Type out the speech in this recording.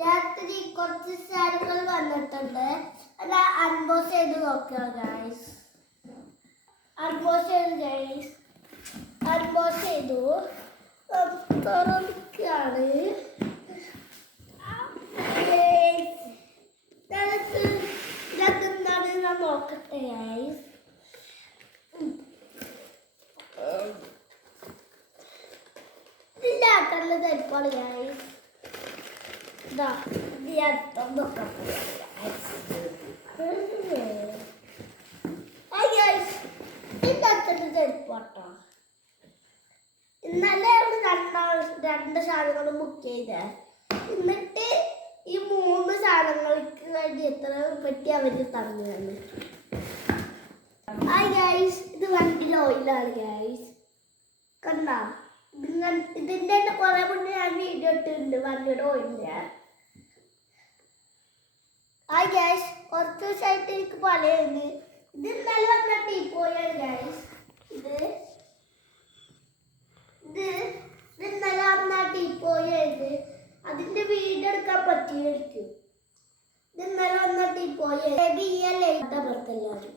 രാത്രി കുറച്ച് സാധനങ്ങൾ വന്നിട്ടുണ്ട്. അത് അൺബോക്സ് ചെയ്ത് നോക്കാം ഗൈസ്. അൺബോക്സ് ചെയ്തു തുറക്കാണ്. ഇതെന്താണ് ഞാൻ നോക്കട്ടെ ഗൈസ്. ഇതിലാക്കല്ല തരിപ്പാണ് ഗൈസ്. ഇതാ നോക്കാം. ഇന്നലെ രണ്ട് സാധനങ്ങളും ബുക്ക് ചെയ്തേ. എന്നിട്ട് ഈ 3 സാധനങ്ങൾക്ക് വേണ്ടി എത്ര പറ്റി അവര് തന്നു തന്നെ. ഇത് വണ്ടിയുടെ ഓയിലാണ് ഗൈസ്. കണ്ട ഇതിന്റെ കുറെ മുന്നേ ഞാൻ വീഡിയോ ഇട്ടിട്ടുണ്ട് വണ്ടിയുടെ ഓയിലിന്റെ. കുറച്ച് ദിവസമായിട്ട് എനിക്ക് പലയുണ്ട്. ഇത് ഇന്നലെ വന്ന ടീപ്പോയാണ് ഗൈസ്. ഇത് ഇന്നലെ വന്ന ടീപ്പോയാണ്. അതിന്റെ വീഡിയോ എടുക്കാൻ പറ്റിയിരിക്കും. ഇത് ഇന്നലെ വന്ന ടീപ്പോയാണ്. ബി എൽ 8 എല്ലാവരും